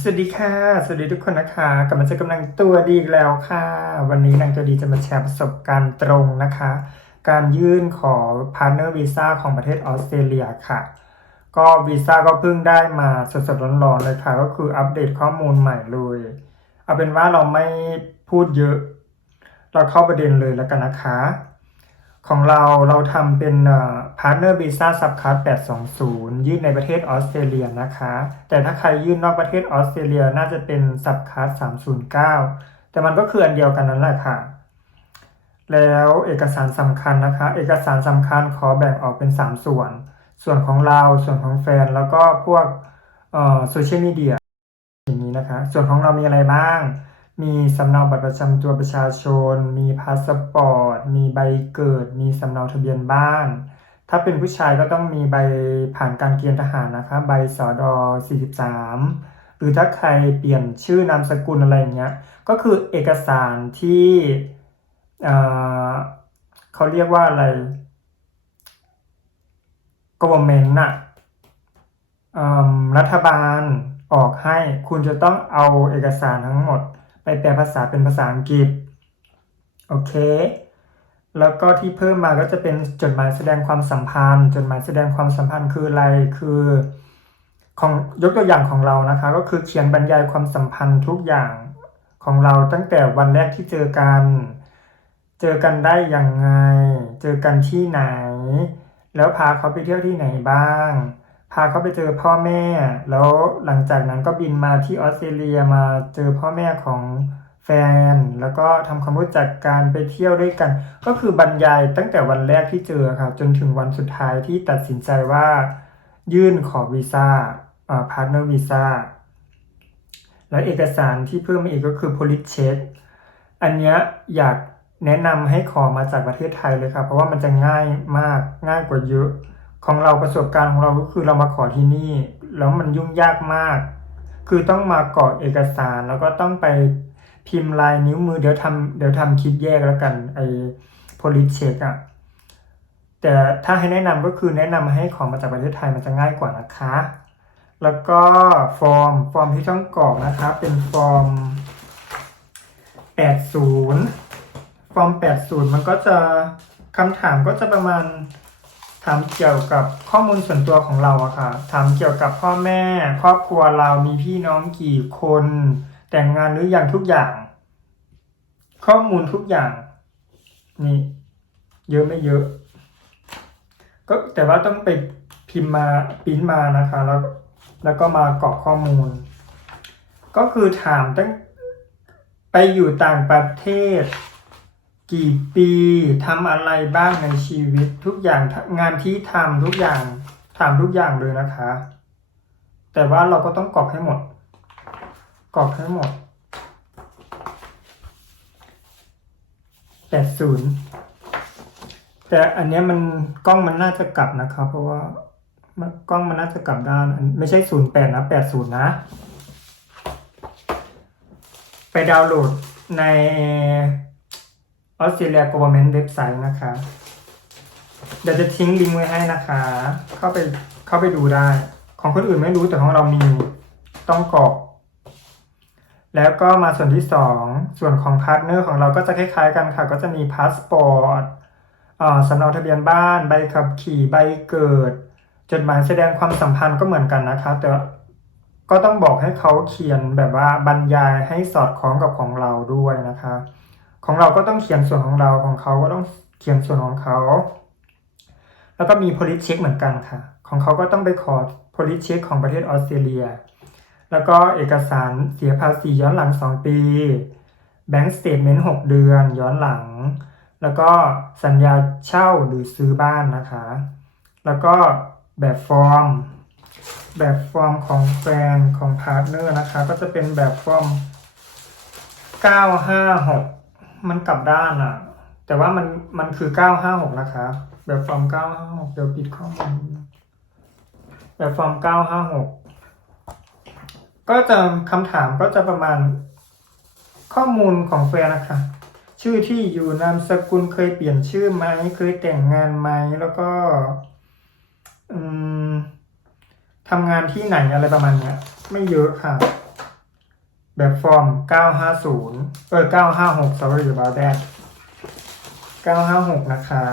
สวัสดีค่ะ สวัสดีทุกคนนะคะกลับมาเจอกำลังตัวดีอีกแล้วค่ะ วันนี้นางตัวดีจะมาแชร์ประสบการณ์ตรงนะคะ การยื่นขอพาร์เนอร์วีซ่าของประเทศออสเตรเลียค่ะ ก็วีซ่าก็เพิ่งได้มาสดๆร้อนๆเลยค่ะ ก็คืออัปเดตข้อมูลใหม่เลย เอาเป็นว่าเราไม่พูดเยอะ เราเข้าประเด็นเลยแล้วกันนะคะ ของเราเราทำเป็นพาร์ n เนอร์วีซ่าสับคัส820 ยื่นในประเทศออสเตรเลียนะคะ แต่ถ้าใครยื่นนอกประเทศออสเตรเลียน่าจะเป็นสับคัส309 แต่มันก็คืออันเดียวกันนั่นแหละค่ะ แล้วเอกสารสำคัญนะคะ เอกสารสำคัญขอแบ่งออกเป็น 3 ส่วน ส่วนของเราส่วนของแฟน แล้วก็พวกโซเชียลมีเดียอย่างนี้นะคะ ส่วนของเรามีอะไรบ้าง มีสำเนาบัตรประจำตัวประชาชน มีพาสปอร์ต มีใบเกิด มีสำเนาทะเบียนบ้าน ถ้าเป็นผู้ชายก็ต้องมีใบผ่านการเกณฑ์ทหารนะคะ ใบสอดอ43 หรือถ้าใครเปลี่ยนชื่อนามสกุลอะไรอย่างเงี้ย ก็คือเอกสารที่เเขาเรียกว่าอะไร government น่ะเอิ่มรัฐบาลออกให้คุณจะต้องเอาเอกสารทั้งหมด ไปแปลภาษาเป็นภาษาอังกฤษ โอเค แล้วก็ที่เพิ่มมาก็จะเป็นจดหมายแสดงความสัมพันธ์ จดหมายแสดงความสัมพันธ์คืออะไร คือของยกตัวอย่างของเรานะคะ ก็คือเขียนบรรยายความสัมพันธ์ทุกอย่างของเราตั้งแต่วันแรกที่เจอกัน เจอกันได้ยังไง เจอกันที่ไหน แล้วพาเขาไปเที่ยวที่ไหนบ้างาเขาไปเจอพ่อแม่ แล้วหลังจากนั้นก็บินมาที่ออสเตรเลียมาเจอพ่อแม่ของแฟน แล้วก็ทำความรู้จักการไปเที่ยวด้วยกัน ก็คือบรรยายตั้งแต่วันแรกที่เจอค่ะจนถึงวันสุดท้ายที่ตัดสินใจว่า ยื่นขอวีซ่าพาร์ทเนอร์วีซ่าแล้วเอกสารที่เพิ่มมาอีกก็คือ police check อันนี้อยากแนะนำให้ขอมาจากประเทศไทยเลยครับเพราะว่ามันจะง่ายมากง่ายกว่าเยอะ ของเราประสบการณ์ของเราก็คือเรามาขอที่นี่ แล้วมันยุ่งยากมาก คือต้องมากรอกเอกสารแล้วก็ต้องไปพิมพ์ลายนิ้วมือเดี๋ยวทำเดี๋ยวทำคลิปแยกแล้วกันไอ้ police check อะแต่ถ้าให้แนะนำก็คือแนะนำให้ของมาจากประเทศไทยมันจะง่ายกว่านะคะ แล้วก็ฟอร์มฟอร์มที่ต้องกรอกนะคะ เป็นฟอร์ม 80 ฟอร์ม 80 มันก็จะคำถามก็จะประมาณ ถามเกี่ยวกับข้อมูลส่วนตัวของเราอะค่ะ ถามเกี่ยวกับพ่อแม่ ครอบครัวเรามีพี่น้องกี่คน แต่งงานหรือยังทุกอย่าง ข้อมูลทุกอย่าง นี่เยอะไม่เยอะ ก็แต่ว่าต้องไปพิมพ์มาปิ้นมานะคะ แล้วแล้วก็มากรอกข้อมูล ก็คือถามตั้งไปอยู่ต่างประเทศ กี่ปีทำอะไรบ้างในชีวิตทุกอย่างงานที่ทำทุกอย่างถามทุกอย่างเลยนะคะ แต่ว่าเราก็ต้องกรอกให้หมดกรอกให้หมดแปดศูนย์แต่อันนี้มันกล้องมันน่าจะกลับนะครับ เพราะว่ามันกล้องมันน่าจะกลับด้านอันไม่ใช่ศูนย์แปดนะแปดศูนย์นะ ไปดาวน์โหลดใน Australia Government เว็บไซต์นะคะ เดี๋ยวจะทิ้งลิงก์ไว้ให้นะคะ เข้าไปเข้าไปดูได้ ของคนอื่นไม่รู้แต่ของเรามีต้องกรอกแล้วก็มาส่วนที่ 2 ส่วนของพาร์ทเนอร์ของเราก็จะคล้ายๆกันค่ะ ก็จะมีพาสปอร์ตสำเนาทะเบียนบ้าน ใบขับขี่ใบเกิด จดหมายแสดงความสัมพันธ์ก็เหมือนกันนะคะ แต่ก็ต้องบอกให้เขาเขียนแบบว่าบรรยายให้สอดคล้องกับของเราด้วยนะคะ ของเราก็ต้องเขียนส่วนของเราของเขาก็ต้องเขียนส่วนของเขา แล้วก็มี police check เหมือนกันค่ะ ของเขาก็ต้องไปขอ police check ของประเทศออสเตรเลีย แล้วก็เอกสารเสียภาษีย้อนหลัง 2 ปี bank statement 6 เดือนย้อนหลัง แล้วก็สัญญาเช่าหรือซื้อบ้านนะคะ แล้วก็แบบฟอร์ม แบบฟอร์มของแฟนของพาร์ทเนอร์นะคะ ก็จะเป็นแบบฟอร์ม 956 มันกลับด้านอะแต่ว่ามันมันคือ956นะคะ แบบฟอร์ม956เดี๋ยวปิดข้อมูลแบบฟอร์ม956ก็จะคำถามก็จะประมาณ ข้อมูลของแฟนนะคะ ชื่อที่อยู่นามสกุลเคยเปลี่ยนชื่อไหมเคยแต่งงานไหมแล้วก็อืมทำงานที่ไหนอะไรประมาณเนี้ย ไม่เยอะค่ะ แบบฟอร์ม 950 เออ 956 sorry about that 956 นะคะ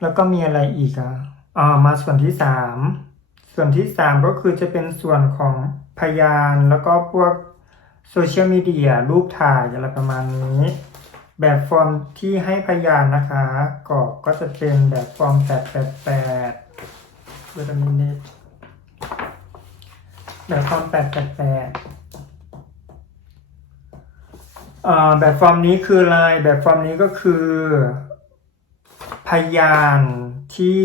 แล้วก็มีอะไรอีกอะอ่ามาส่วนที่สามส่วนที่สามก็คือจะเป็นส่วนของพยานแล้วก็พวกโซเชียลมีเดียรูปถ่ายอะไรประมาณนี้ แบบฟอร์มที่ให้พยานนะคะกรอบก็จะเป็นแบบฟอร์ม 888 wait a minute แบบฟอร์ม888อ่าแบบฟอร์มนี้คืออะไร แบบฟอร์มนี้ก็คือ พยานที่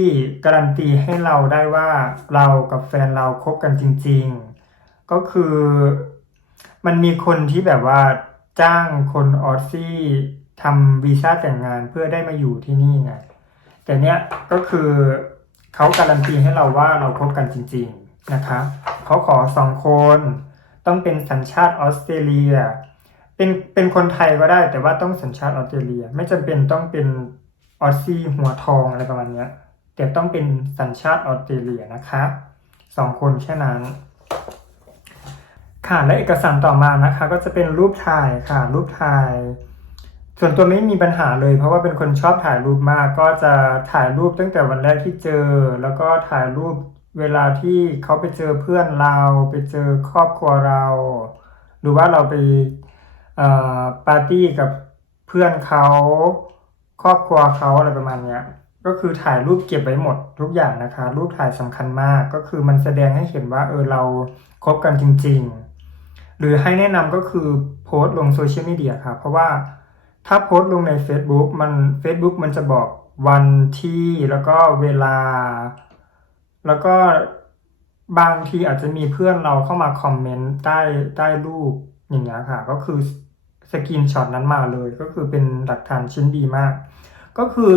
การันตีให้เราได้ว่าเรากับแฟนเราคบกันจริง ๆ ก็คือมันมีคนที่แบบว่าจ้างคนออสซี่ทำวีซ่าแต่งงานเพื่อได้มาอยู่ที่นี่ไงแต่เนี้ยก็คือเขาการันตีให้เราว่าเราคบกันจริง ๆ นะคะเขาขอสองคน ต้องเป็นสัญชาติออสเตรเลีย เป็นเป็นคนไทยก็ได้ แต่ว่าต้องสัญชาติออสเตรเลีย ไม่จำเป็นต้องเป็นออสซี่หัวทองอะไรประมาณนี้แต่ต้องเป็นสัญชาติออสเตรเลียนะคะสองคนแค่นั้นค่ะและเอกสารต่อมานะคะ ก็จะเป็นรูปถ่ายค่ะ รูปถ่าย ส่วนตัวไม่มีปัญหาเลย เพราะว่าเป็นคนชอบถ่ายรูปมาก ก็จะถ่ายรูปตั้งแต่วันแรกที่เจอ แล้วก็ถ่ายรูป เวลาที่เขาไปเจอเพื่อนเรา ไปเจอครอบครัวเรา หรือว่าเราไปปาร์ตี้กับเพื่อนเขาครอบครัวเขาอะไรประมาณเนี้ยก็คือถ่ายรูปเก็บไว้หมดทุกอย่างนะคะ รูปถ่ายสำคัญมากก็คือมันแสดงให้เห็นว่าเออเราคบกันจริง ๆ หรือให้แนะนำก็คือโพสต์ลงโซเชียลมีเดียค่ะเพราะว่าถ้าโพสต์ลงใน Facebook มัน Facebook มันจะบอกวันที่แล้วก็เวลา แล้วก็บางทีอาจจะมีเพื่อนเราเข้ามาคอมเมนต์ใต้ใต้รูปอย่างเงี้ยค่ะ ก็คือสกรีนช็อตนั้นมาเลยก็คือเป็นหลักฐานชิ้นดีมาก ก็คือ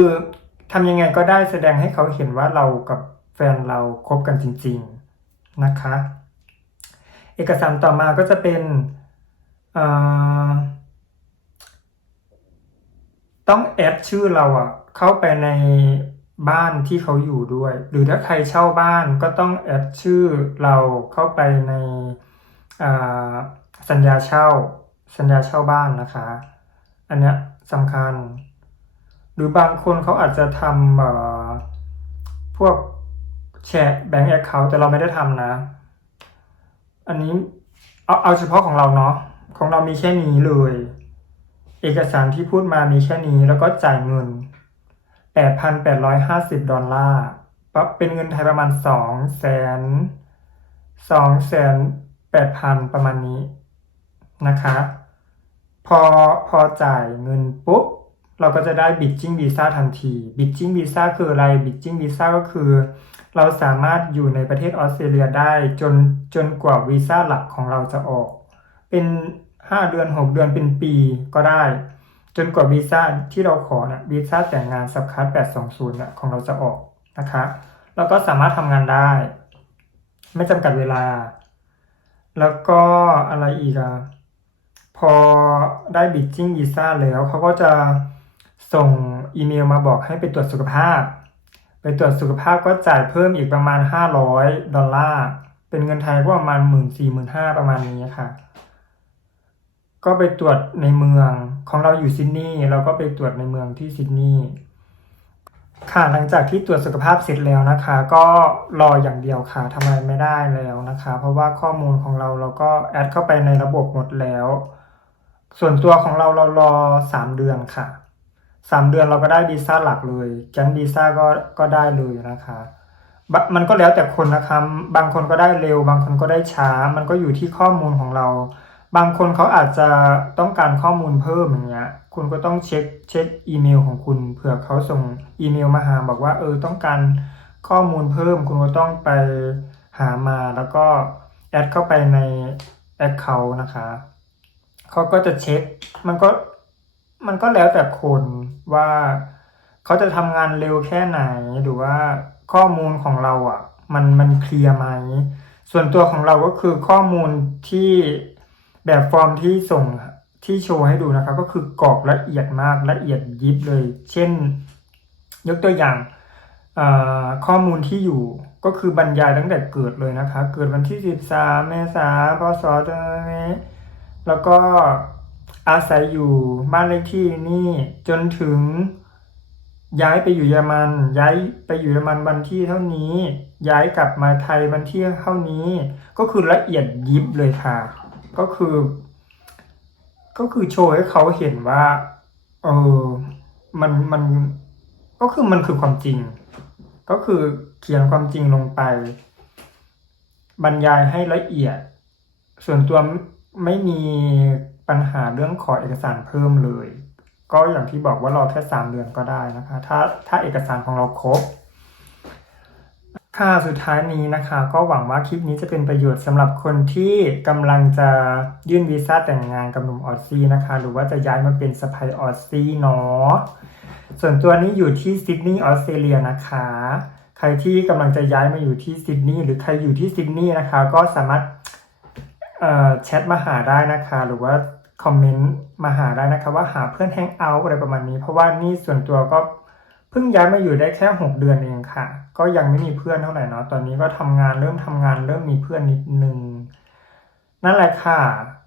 ทำยังไงก็ได้แสดงให้เขาเห็นว่าเรากับแฟนเราคบกันจริง ๆนะคะ เอกสารต่อมาก็จะเป็นต้องแอดชื่อเราอะเข้าไปใน บ้านที่เขาอยู่ด้วย หรือถ้าใครเช่าบ้านก็ต้องแอดชื่อเราเข้าไปในสัญญาเช่า สัญญาเช่าบ้านนะคะ อันเนี้ยสำคัญ หรือบางคนเขาอาจจะทำพวกแชร์แบงก์แอคเคาท์แต่เราไม่ได้ทำนะ อันนี้เอาเอาเฉพาะของเราเนาะของเรามีแค่นี้เลย เอกสารที่พูดมามีแค่นี้แล้วก็จ่ายเงิน 8,850 ดอลลาร์ปั๊บเป็นเงินไทยประมาณ2แสน2แสน8,000 ประมาณนี้นะคะ พอพอจ่ายเงินปุ๊บ เราก็จะได้บิ d จิ้งวีซ่าทันทีบิ d จิ้งวีซ่าคืออะไรบิ d จิ้งวีซ่าก็คือ เราสามารถอยู่ในประเทศออสเตรเลียได้จนจนกว่าวีซ่าหลักของเราจะออก เป็น 5 เดือน 6 เดือนเป็นปีก็ได้ จนกว่าวีซ่าที่เราขอนะวีซ่าแต่งงานสับคัส820นะของเราจะออกนะคะแล้วก็สามารถทำงานได้ ไม่จำกัดเวลา แล้วก็อะไรอีกอะพอได้บิจิ้งวีซ่าแล้วเขาก็จะส่งอีเมลมาบอกให้ไปตรวจสุขภาพ ไปตรวจสุขภาพก็จ่ายเพิ่มอีกประมาณ 500 ดอลลาร์ เป็นเงินไทยก็ประมาณ 1 4 0 0 0 0ประมาณนี้ค่ะ ก็ไปตรวจในเมืองของเราอยู่ซิดนีย์เราก็ไปตรวจในเมืองที่ซิดนีย์ค่ะหลังจากที่ตรวจสุขภาพเสร็จแล้วนะคะ ก็รออย่างเดียวค่ะทำอะไรไม่ได้แล้วนะคะ เพราะว่าข้อมูลของเราเราก็แอดเข้าไปในระบบหมดแล้ว ส่วนตัวของเราเรารอ3เดือนค่ะ3เดือนเราก็ได้วีซ่าหลักเลยแกนวีซ่าก็ก็ได้เลยนะคะบะมันก็แล้วแต่คนนะคะบางคนก็ได้เร็ว บางคนก็ได้ช้า มันก็อยู่ที่ข้อมูลของเรา บางคนเขาอาจจะต้องการข้อมูลเพิ่มอย่างเงี้ย คุณก็ต้องเช็คเช็คอีเมลของคุณเผื่อเขาส่งอีเมลมาหาบอกว่าเออต้องการข้อมูลเพิ่ม คุณก็ต้องไปหามาแล้วก็แอดเข้าไปในแอคเคาท์นะคะเขาก็จะเช็ค มันก็มันก็แล้วแต่คนว่าเขาจะทำงานเร็วแค่ไหนหรือว่าข้อมูลของเราอะ มันมันเคลียร์ไหมส่วนตัวของเราก็คือข้อมูลที่ แบบฟอร์มที่ส่งที่โชว์ให้ดูนะคะก็คือกรอกละเอียดมากละเอียดยิบเลย เช่น ยกตัวอย่างข้อมูลที่อยู่ก็คือบรรยายตั้งแต่เกิดเลยนะคะ เกิดวันที่ 13 เมษายนพศตอนนี้แล้วก็อาศัยอยู่บ้านเลขที่นี่จนถึงย้ายไปอยู่เยอรมัน ย้ายไปอยู่เยอรมันวันที่เท่านี้ ย้ายกลับมาไทยวันที่เท่านี้ ก็คือละเอียดยิบเลยค่ะ ก็คือ ก็คือโชว์ให้เขาเห็นว่า เออมันมันก็คือมันคือความจริง ก็คือเขียนความจริงลงไป บรรยายให้ละเอียด ส่วนตัวไม่มีปัญหาเรื่องขอเอกสารเพิ่มเลย ก็อย่างที่บอกว่ารอแค่สามเดือนก็ได้นะคะ ถ้าถ้าเอกสารของเราครบ ค่ะสุดท้ายนี้นะคะ ก็หวังว่าคลิปนี้จะเป็นประโยชน์สำหรับคนที่กำลังจะยื่นวีซ่าแต่งงานกับหนุ่มออสซี่นะคะ หรือว่าจะย้ายมาเป็นสะพายออสซี่เนาะส่วนตัวนี้อยู่ที่ซิดนีย์ออสเตรเลียนะคะ ใครที่กำลังจะย้ายมาอยู่ที่ซิดนีย์หรือใครอยู่ที่ซิดนีย์นะคะ ก็สามารถแชทมาหาได้นะคะ หรือว่าคอมเมนต์มาหาได้นะคะ ว่าหาเพื่อนแฮงเอาท์อะไรประมาณนี้ เพราะว่านี่ส่วนตัวก็เพิ่งย้ายมาอยู่ได้แค่ 6 เดือนเองค่ะ ก็ยังไม่มีเพื่อนเท่าไหร่เนาะตอนนี้ก็ทำงานเริ่มทำงานเริ่มมีเพื่อนนิดนึงนั่นแหละค่ะ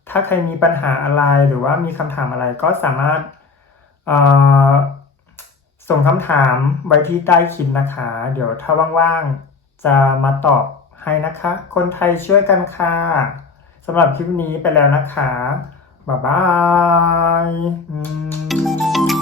ถ้าใครมีปัญหาอะไรหรือว่ามีคำถามอะไรก็สามารถส่งคำถามไว้ที่ใต้คลิปนะคะ เดี๋ยวถ้าว่างๆจะมาตอบให้นะคะ คนไทยช่วยกันค่ะสำหรับคลิปนี้ไปแล้วนะคะ บ๊ายบาย